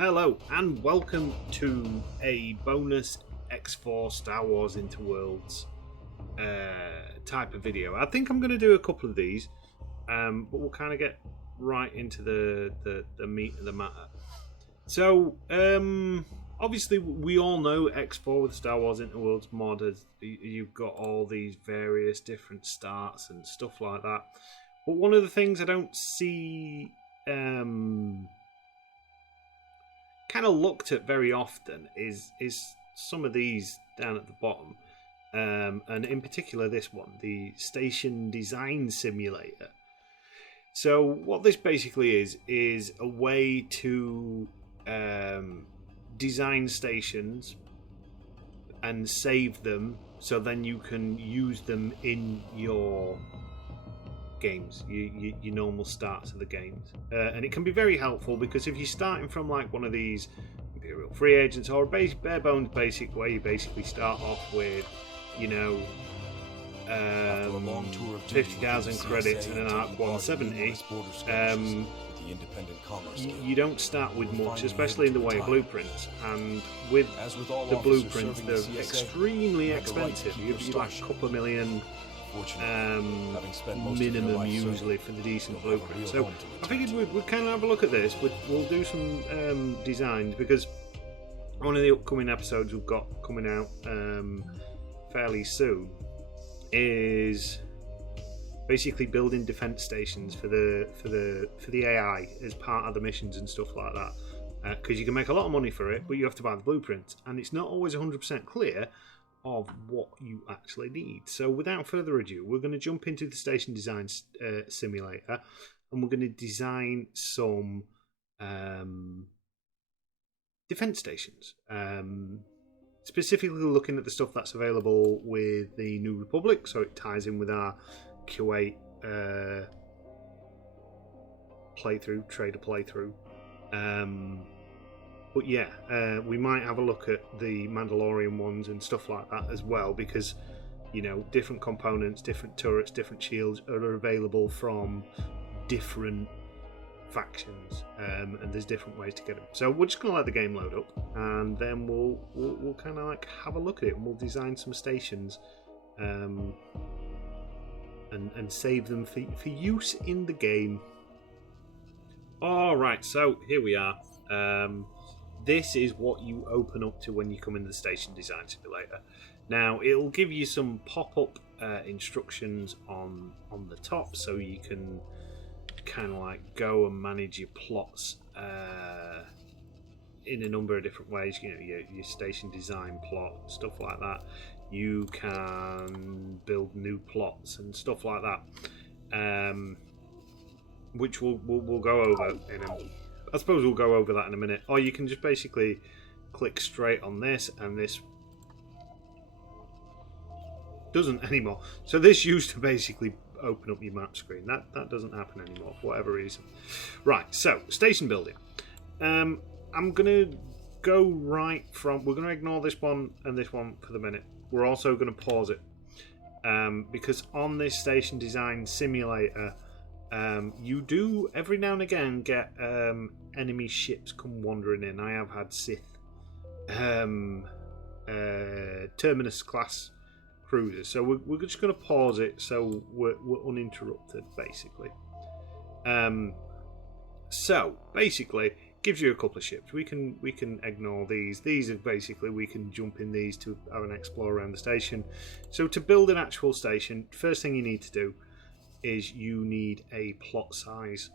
Hello and welcome to a bonus X4 Star Wars Interworlds type of video. I think I'm going to do a couple of these, but we'll kind of get right into the meat of the matter. So, obviously we all know X4 with Star Wars Interworlds mod, you've got all these various different starts and stuff like that. But one of the things I don't see kind of looked at very often is some of these down at the bottom, and in particular this one, the Station Design Simulator. So what this basically is a way to design stations and save them, so then you can use them in your games, your normal starts of the games, and it can be very helpful because if you're starting from like one of these Imperial Free Agents or a bare bones basic where you basically start off with, you know, 50,000 credits and an ARC 170, you don't start with much, especially in the way of blueprints, and with the blueprints they're extremely expensive. You're like a couple of million minimum usually for the decent blueprint. So I figured we'd kind of have a look at this. We'll do some designs, because one of the upcoming episodes we've got coming out fairly soon is basically building defense stations for the AI as part of the missions and stuff like that, because you can make a lot of money for it, but you have to buy the blueprints, and it's not always 100% clear of what you actually need. So without further ado, we're going to jump into the Station Design Simulator, and we're going to design some defense stations, specifically looking at the stuff that's available with the New Republic, so it ties in with our Kuwait trader playthrough. But yeah, we might have a look at the Mandalorian ones and stuff like that as well, because, you know, different components, different turrets, different shields are available from different factions, and there's different ways to get them. So we're just going to let the game load up, and then we'll kind of like have a look at it, and we'll design some stations and save them for use in the game. Alright, so here we are. This is what you open up to when you come into the Station Design Simulator. Now, it'll give you some pop-up instructions on the top, so you can kind of like go and manage your plots in a number of different ways. You know, your station design plot, stuff like that. You can build new plots and stuff like that, which we'll go over in a... I suppose we'll go over that in a minute. Or you can just basically click straight on this, and this doesn't anymore. So this used to basically open up your map screen. That doesn't happen anymore for whatever reason. Right, so station building. I'm gonna go right from... We're gonna ignore this one and this one for the minute. We're also gonna pause it, because on this Station Design Simulator, you do every now and again get enemy ships come wandering in. I have had Sith Terminus class cruisers, so we're just going to pause it so we're uninterrupted, basically. So basically, gives you a couple of ships. We can ignore these. These are basically, we can jump in these to have an explore around the station. So to build an actual station, first thing you need to do is you need a plot size,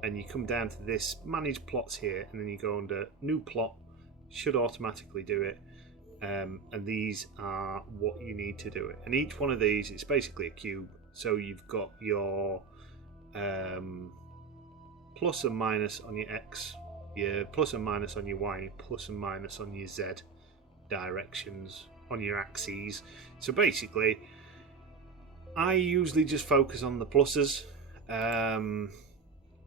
and you come down to this manage plots here, and then you go under new plot, should automatically do it, and these are what you need to do it. And each one of these is basically a cube, so you've got your plus and minus on your X, your plus and minus on your Y, plus and minus on your Z directions on your axes. So basically, I usually just focus on the pluses,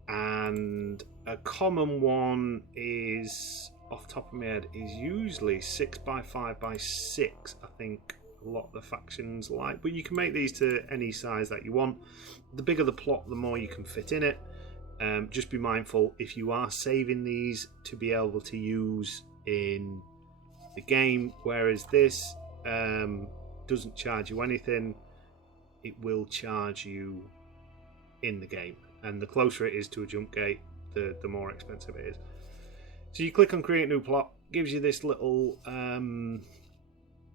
and a common one is, off the top of my head, is usually 6x5x6. I think a lot of the factions like, but you can make these to any size that you want. The bigger the plot, the more you can fit in it. Just be mindful if you are saving these to be able to use in the game, whereas this doesn't charge you anything, it will charge you in the game, and the closer it is to a jump gate, the more expensive it is. So you click on create new plot, gives you this little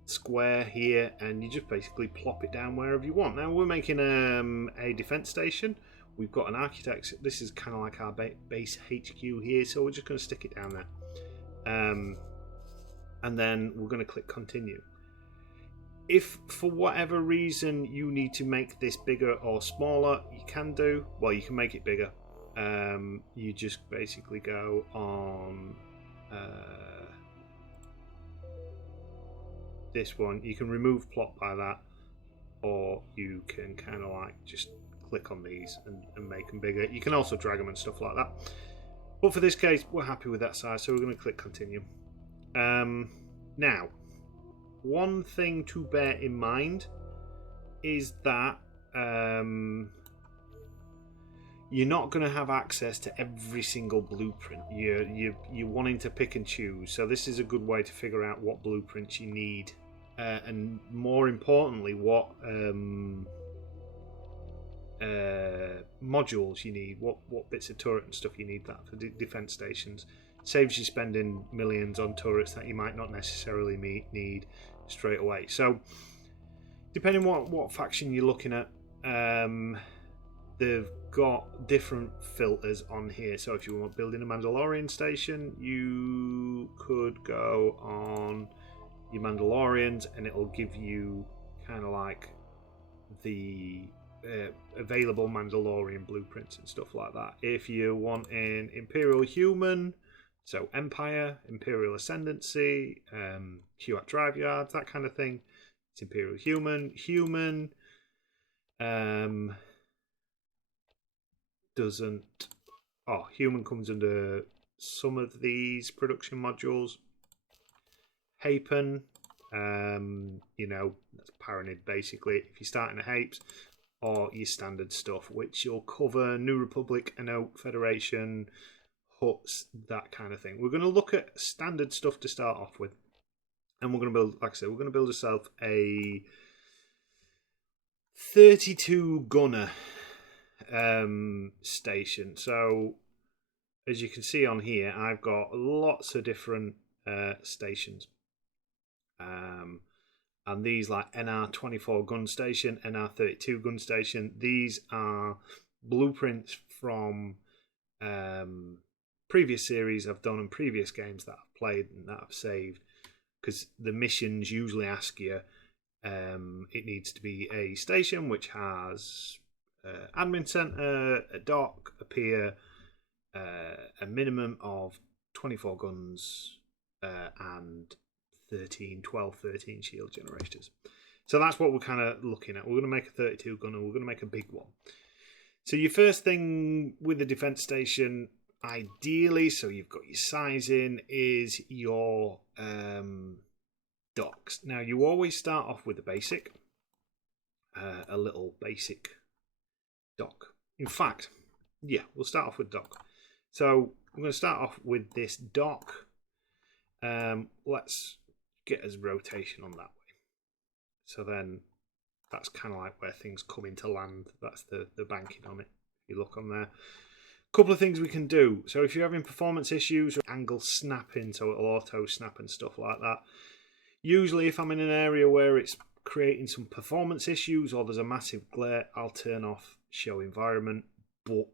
square here, and you just basically plop it down wherever you want. Now we're making a defense station. We've got an architect. This is kind of like our base HQ here, so we're just going to stick it down there, and then we're going to click continue. If for whatever reason you need to make this bigger or smaller, you can do. Well, you can make it bigger. You just basically go on this one. You can remove plot by that, or you can kind of like just click on these and make them bigger. You can also drag them and stuff like that. But for this case, we're happy with that size, so we're going to click continue. Now, one thing to bear in mind is that you're not going to have access to every single blueprint. You're wanting to pick and choose. So this is a good way to figure out what blueprints you need, and more importantly, what modules you need, what bits of turret and stuff you need that for defense stations. Saves you spending millions on turrets that you might not necessarily need straight away. So depending what faction you're looking at, they've got different filters on here. So if you want building a Mandalorian station, you could go on your Mandalorians and it'll give you kind of like the available Mandalorian blueprints and stuff like that. If you want an Imperial Human, so Empire, Imperial Ascendancy, Q at Drive Yards, that kind of thing, it's Imperial Human. Human doesn't... Oh, Human comes under some of these production modules. Hapen, you know, that's Paranid basically. If you're starting at Hapes, or your standard stuff, which you'll cover New Republic, Anoke, Federation, huts, that kind of thing. We're going to look at standard stuff to start off with, and we're going to build, like I said, we're going to build ourselves a 32 gunner station. So as you can see on here, I've got lots of different stations, and these like NR24 gun station, NR32 gun station, these are blueprints from previous series I've done and previous games that I've played and that I've saved, because the missions usually ask you it needs to be a station which has admin center, a dock, a pier, a minimum of 24 guns, and 12, 13 shield generators. So that's what we're kind of looking at. We're going to make a 32 gunner, we're going to make a big one. So your first thing with the defense station, ideally, so you've got your sizing, is your docks. Now you always start off with a basic, a little basic dock. In fact, yeah, we'll start off with dock. So I'm going to start off with this dock. Let's get us rotation on that way. So then that's kind of like where things come into land. That's the banking on it. If you look on there. Couple of things we can do. So if you're having performance issues, angle snapping, so it'll auto snap and stuff like that. Usually if I'm in an area where it's creating some performance issues or there's a massive glare, I'll turn off show environment, but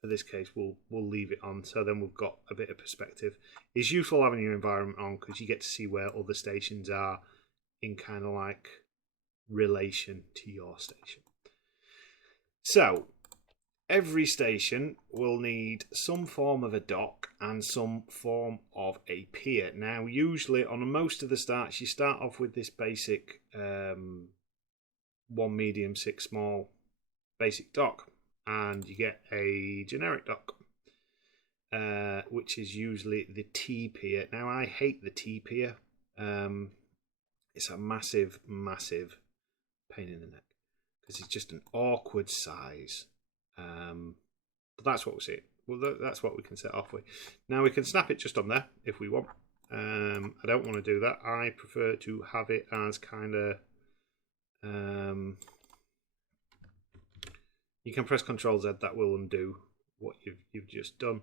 for this case we'll leave it on, so then we've got a bit of perspective. It's useful having your environment on because you get to see where other stations are in kind of like relation to your station. So every station will need some form of a dock and some form of a pier. Now usually on most of the starts you start off with this basic 1 medium 6 small basic dock, and you get a generic dock, which is usually the T pier. Now I hate the T pier. It's a massive pain in the neck because it's just an awkward size. But that's what we see. Well, that's what we can set off with. Now we can snap it just on there if we want. I don't want to do that. I prefer to have it as kind of. You can press Ctrl Z. That will undo what you've just done.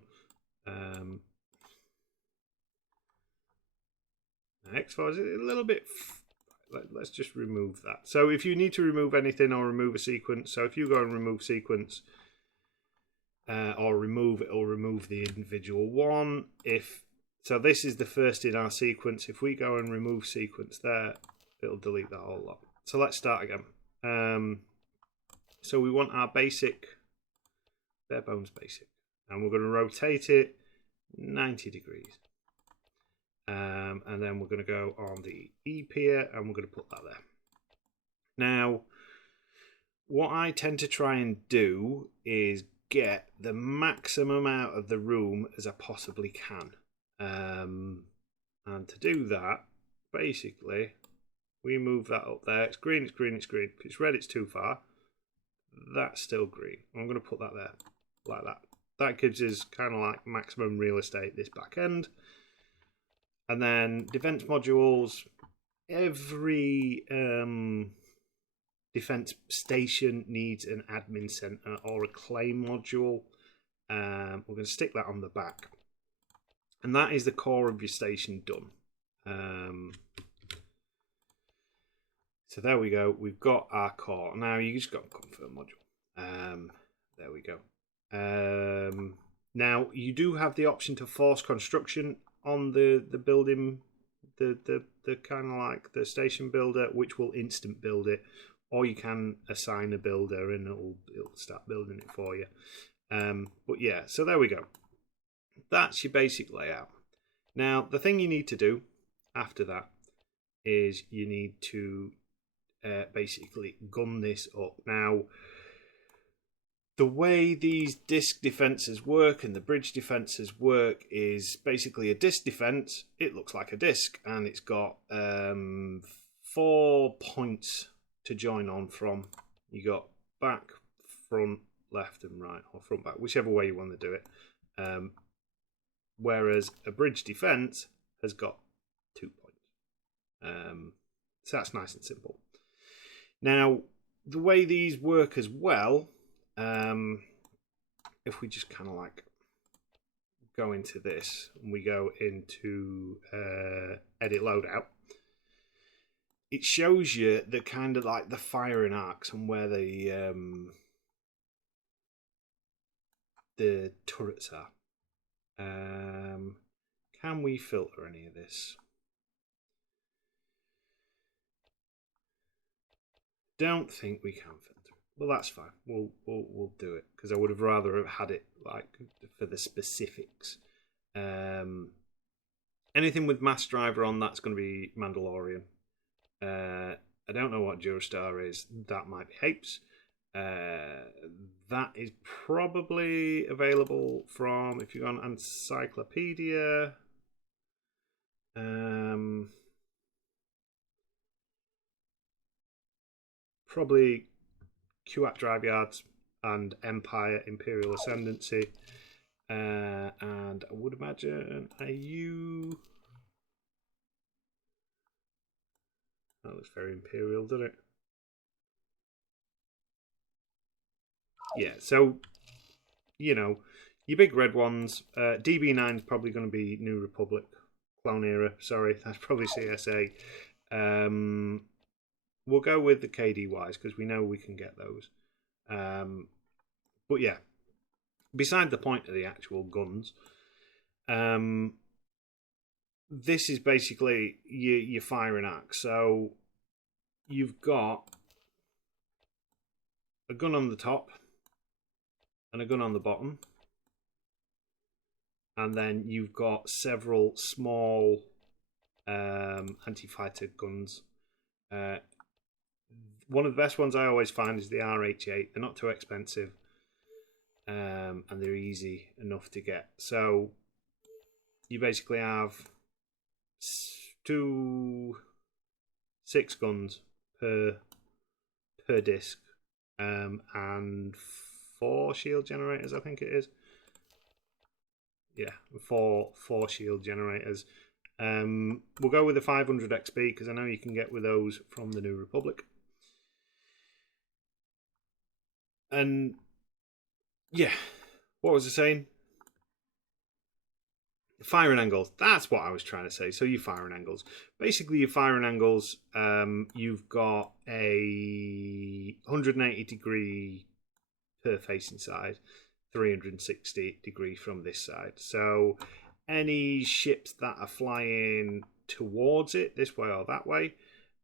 X5 is a little bit. Let's just remove that. So if you need to remove anything or remove a sequence, so if you go and remove sequence. Or remove it, or remove the individual one. So this is the first in our sequence. If we go and remove sequence there, it'll delete that whole lot. So let's start again. So we want our basic, bare bones basic, and we're going to rotate it 90 degrees. And then we're going to go on the EP here, and we're going to put that there. Now, what I tend to try and do is get the maximum out of the room as I possibly can. And to do that, basically, we move that up there. It's green, it's green, it's green. If it's red, it's too far. That's still green. I'm going to put that there, like that. That gives us kind of like maximum real estate, this back end. And then defense modules, every defense station needs an admin center or a claim module. We're going to stick that on the back, and that is the core of your station done. So there we go. We've got our core. Now you just got a confirm module. There we go. Now you do have the option to force construction on the building, the kind of like the station builder, which will instant build it. Or you can assign a builder and it'll start building it for you. But yeah, so there we go. That's your basic layout. Now, the thing you need to do after that is you need to basically gun this up. Now, the way these disc defenses work and the bridge defenses work is basically a disc defense. It looks like a disc, and it's got 4 points to join on from. You got back, front, left and right, or front, back, whichever way you want to do it. Whereas a bridge defense has got 2 points. So that's nice and simple. Now, the way these work as well, if we just kind of like go into this and we go into edit loadout, it shows you the kind of like the firing arcs and where the turrets are. Can we filter any of this? Don't think we can filter. Well, that's fine. We'll do it because I would have rather have had it like for the specifics. Anything with mass driver on, that's going to be Mandalorian. I don't know what Durastar is. That might be Hapes. That is probably available from, if you go on Encyclopedia. Probably QAT Drive Yards and Empire Imperial Ascendancy. And I would imagine that looks very Imperial, doesn't it? Yeah, so, you know, your big red ones. DB9 is probably going to be New Republic. Clone Era, sorry, that's probably CSA. We'll go with the KDYs because we know we can get those. But yeah, beside the point of the actual guns, this is basically your firing arc. So you've got a gun on the top and a gun on the bottom, and then you've got several small anti-fighter guns. One of the best ones I always find is the RH8. They're not too expensive, and they're easy enough to get. So you basically have 6 guns per disc, and 4 shield generators, I think it is. Yeah, four shield generators. We'll go with the 500 XP because I know you can get with those from the New Republic. And yeah, what was I saying? Firing angles. That's what I was trying to say. So your firing angles. Basically, your firing angles, you've got a 180 degree per facing side, 360 degree from this side. So any ships that are flying towards it, this way or that way,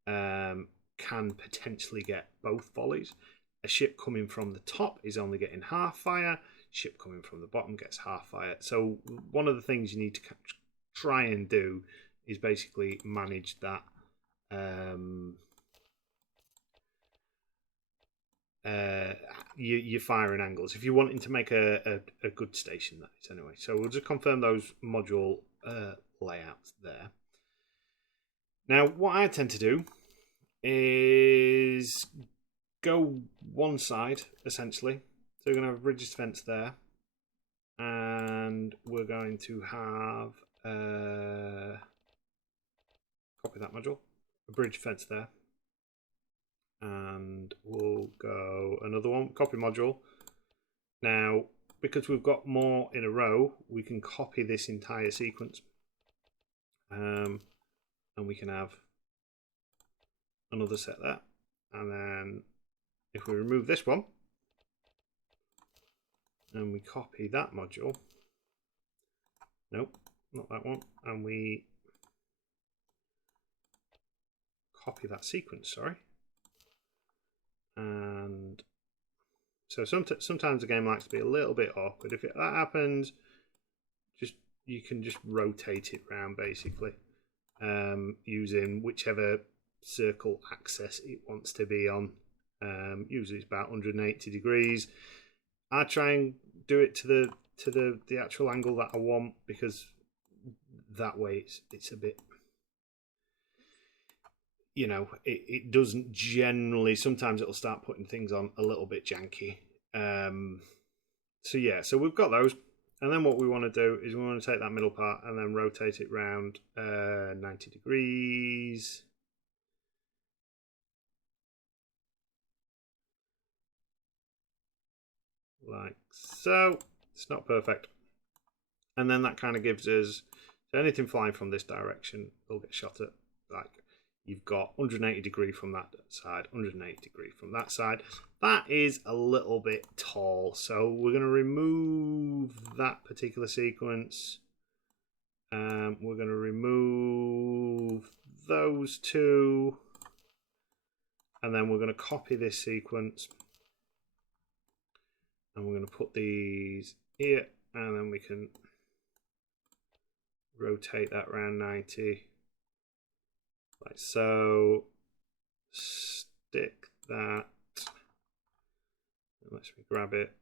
can potentially get both volleys. A ship coming from the top is only getting half fire. Ship coming from the bottom gets half fire. So one of the things you need to try and do is basically manage that your firing angles if you're wanting to make a good station, that is, anyway. So we'll just confirm those module layouts there. Now what I tend to do is go one side essentially. So we're going to have a bridge defense there, and we're going to have copy that module, a bridge fence there, and we'll go another one, copy module. Now, because we've got more in a row, we can copy this entire sequence, and we can have another set there. And then if we remove this one and we copy that module, nope, not that one, and we copy that sequence, sorry. And so sometimes the game likes to be a little bit awkward. If that happens, you can just rotate it around basically, using whichever circle axis it wants to be on. Usually it's about 180 degrees. I try and do it to the actual angle that I want, because that way it's a bit, you know, it doesn't generally, sometimes it'll start putting things on a little bit janky. So yeah, so we've got those, and then what we want to do is we want to take that middle part and then rotate it round 90 degrees. Like so. It's not perfect. And then that kind of gives us, so anything flying from this direction will get shot at. Like, you've got 180 degree from that side, 180 degree from that side. That is a little bit tall, so we're going to remove that particular sequence. We're going to remove those two, and then we're going to copy this sequence, and we're going to put these here, and then we can rotate that around 90 like so. Stick that, let me grab it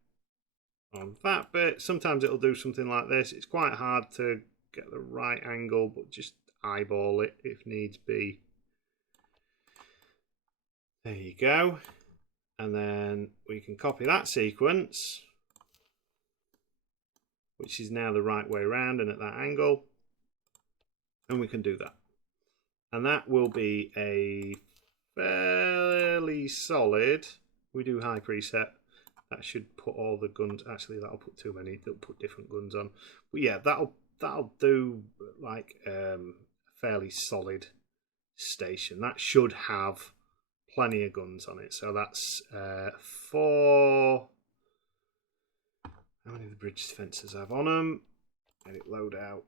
on that bit. Sometimes it'll do something like this. It's quite hard to get the right angle, but just eyeball it if needs be. There you go. And then we can copy that sequence, which is now the right way around and at that angle, and we can do that. And that will be a fairly solid, we do high preset, that should put all the guns, actually that'll put too many, that'll put different guns on. But yeah, that'll do like a fairly solid station. That should have plenty of guns on it. So that's 4. How many of the bridge defences have on them? Let it load out.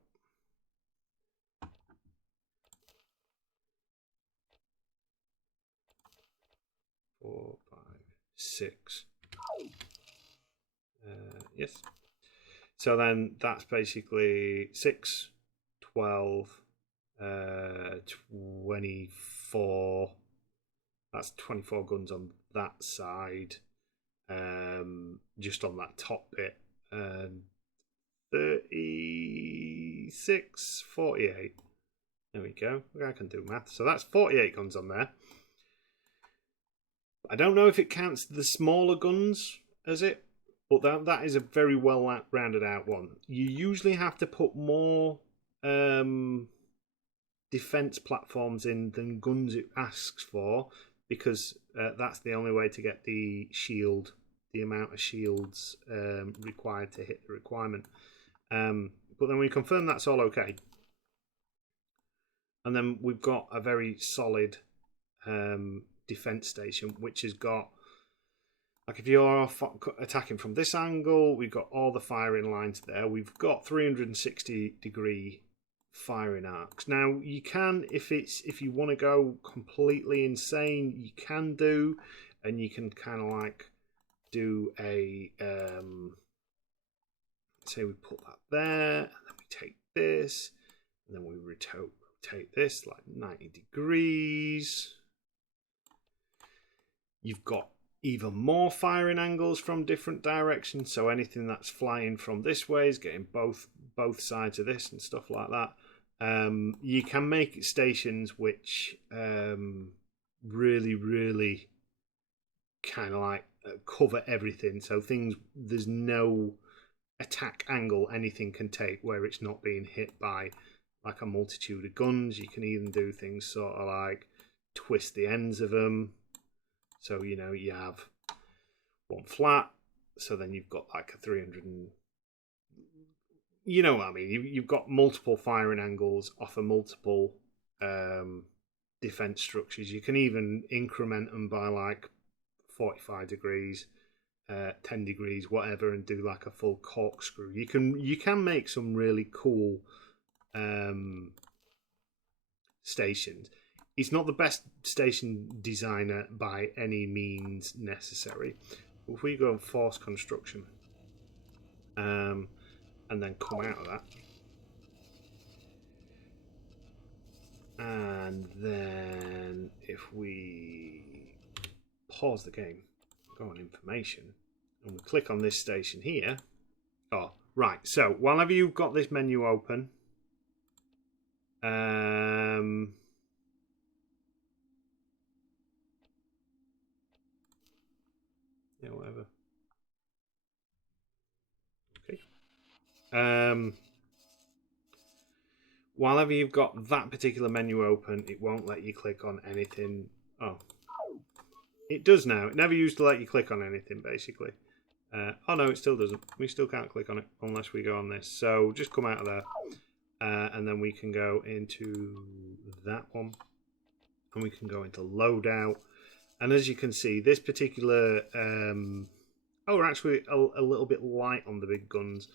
4, 5, 6. Yes. So then that's basically 6, 12, 24. That's 24 guns on that side, just on that top bit. 36, 48. There we go. I can do math. So that's 48 guns on there. I don't know if it counts the smaller guns as it, But that is a very well rounded out one. You usually have to put more defense platforms in than guns it asks for, because that's the only way to get the shield, the amount of shields required to hit the requirement. But then we confirm that's all okay. And then we've got a very solid defense station, which has got, like, if you're attacking from this angle, we've got all the firing lines there. We've got 360-degree firing arcs. Now, you can, if you want to go completely insane, you can do, and you can kind of like do a say we put that there, and then we take this, and then we rotate this like 90 degrees. You've got even more firing angles from different directions, so anything that's flying from this way is getting both sides of this and stuff like that. You can make stations which really kind of like cover everything, so there's no attack angle anything can take where it's not being hit by like a multitude of guns. You can even do things sort of like twist the ends of them. So, you know, you have one flat, so then you've got like a 300 and... You know what I mean? You've got multiple firing angles off of multiple defense structures. You can even increment them by like 45 degrees, 10 degrees, whatever, and do like a full corkscrew. You can make some really cool stations. He's not the best station designer by any means necessary. If we go and force construction, and then come out of that, and then if we pause the game, go on information, and we click on this station here. Oh, right. So, whenever you've got this menu open, yeah, whatever. Okay. Whenever you've got that particular menu open, it won't let you click on anything. Oh, it does now. It never used to let you click on anything, basically. Oh no, it still doesn't. We still can't click on it unless we go on this. So just come out of there, and then we can go into that one, and we can go into loadout. And as you can see, this particular we're actually a little bit light on the big guns.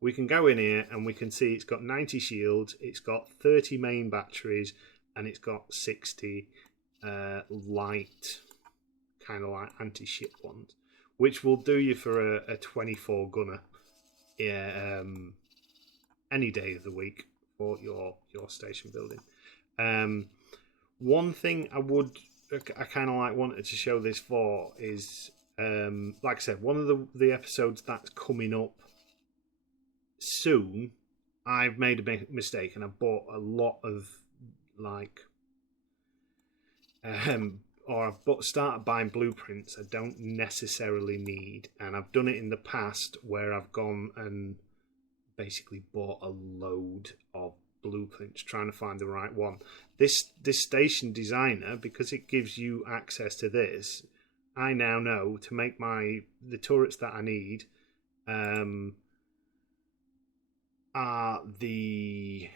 We can go in here and we can see it's got 90 shields, it's got 30 main batteries, and it's got 60 light, kind of like anti-ship ones, which will do you for a 24 gunner, yeah, any day of the week for your station building. One thing I kind of like wanted to show this for is, like I said, one of the episodes that's coming up soon, I've made a mistake and I bought a lot of like or I've started buying blueprints I don't necessarily need, and I've done it in the past where I've gone and basically bought a load of blueprints trying to find the right one. This station designer, because it gives you access to this, I now know to make the turrets that I need are the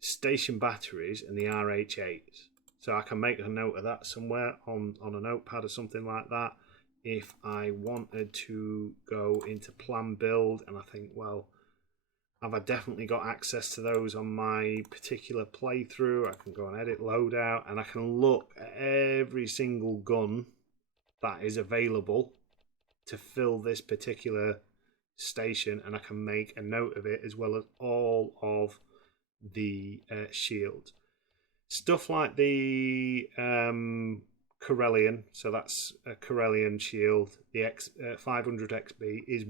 station batteries and the RH8s. So I can make a note of that somewhere on a notepad or something like that if I wanted to go into plan build and I think, well, have I definitely got access to those on my particular playthrough? I can go and edit loadout and I can look at every single gun that is available to fill this particular station, and I can make a note of it as well as all of the shields. Stuff like the Corellian, so that's a Corellian shield, the 500 XB is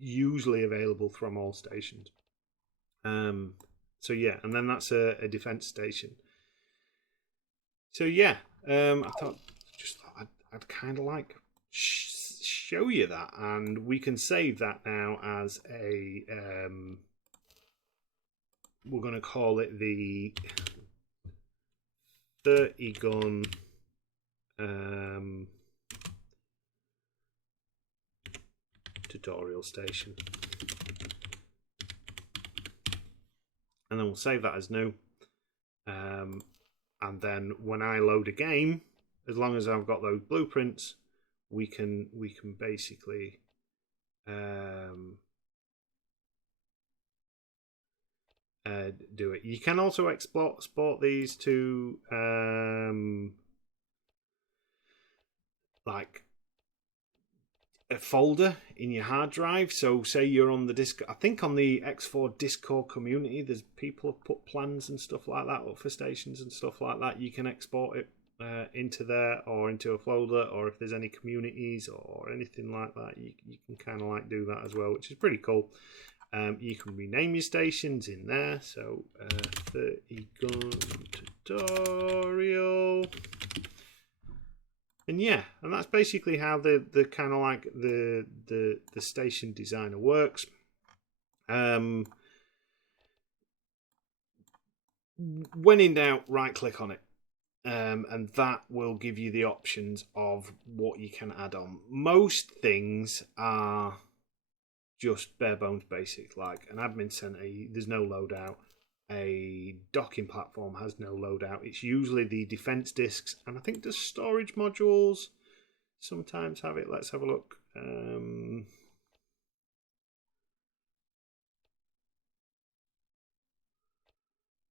usually available from all stations. So yeah, and then that's a defense station. So yeah, I thought I'd kind of like show you that, and we can save that now as a we're going to call it the 30 gun tutorial station, and then we'll save that as new, and then when I load a game, as long as I've got those blueprints, we can basically do it. You can also export these to like a folder in your hard drive. So say you're on the disk, I think on the X4 Discord community, there's people have put plans and stuff like that up for stations and stuff like that. You can export it into there or into a folder, or if there's any communities or anything like that, you can kind of like do that as well, which is pretty cool. You can rename your stations in there. So 30 gun tutorial. And yeah, and that's basically how the kind of like the station designer works. When in doubt, right click on it, and that will give you the options of what you can add on. Most things are just bare bones basic, like an admin center. There's no loadout. A docking platform has no loadout. It's usually the defense discs, and I think the storage modules sometimes have it. Let's have a look.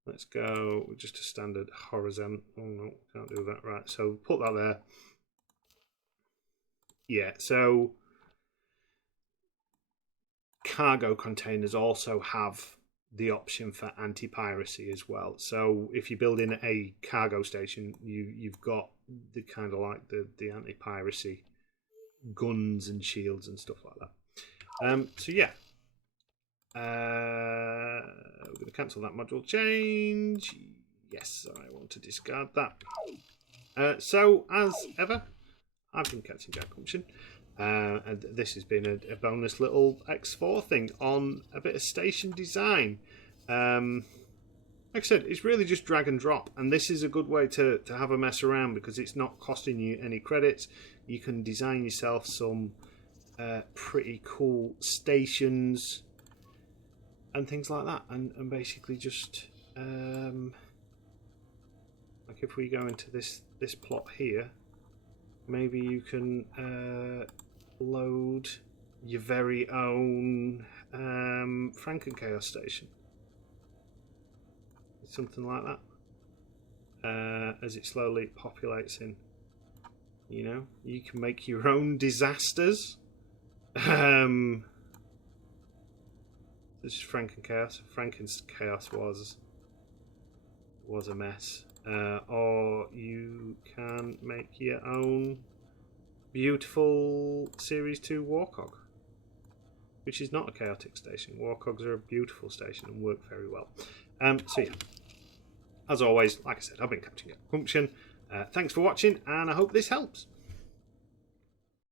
Let's go with just a standard horizontal. Oh no, can't do that. Right, so put that there. Yeah, so cargo containers also have the option for anti-piracy as well. So if you're building a cargo station, you've got the kind of like the anti-piracy guns and shields and stuff like that. So yeah, we're going to cancel that module change. Yes, I want to discard that. So as ever, I've been Captain Jack Gumption. And this has been a bonus little X4 thing on a bit of station design. Like I said, it's really just drag and drop, and this is a good way to have a mess around because it's not costing you any credits. You can design yourself some pretty cool stations and things like that, and basically just like if we go into this plot here, maybe you can load your very own Franken-Chaos station. Something like that. As it slowly populates in. You know, you can make your own disasters. This is Franken-Chaos. Franken-Chaos was a mess. Or you can make your own beautiful Series 2 Warcog, which is not a chaotic station. Warcogs are a beautiful station and work very well. So yeah, as always, like I said, I've been Captain Gumption. Thanks for watching, and I hope this helps.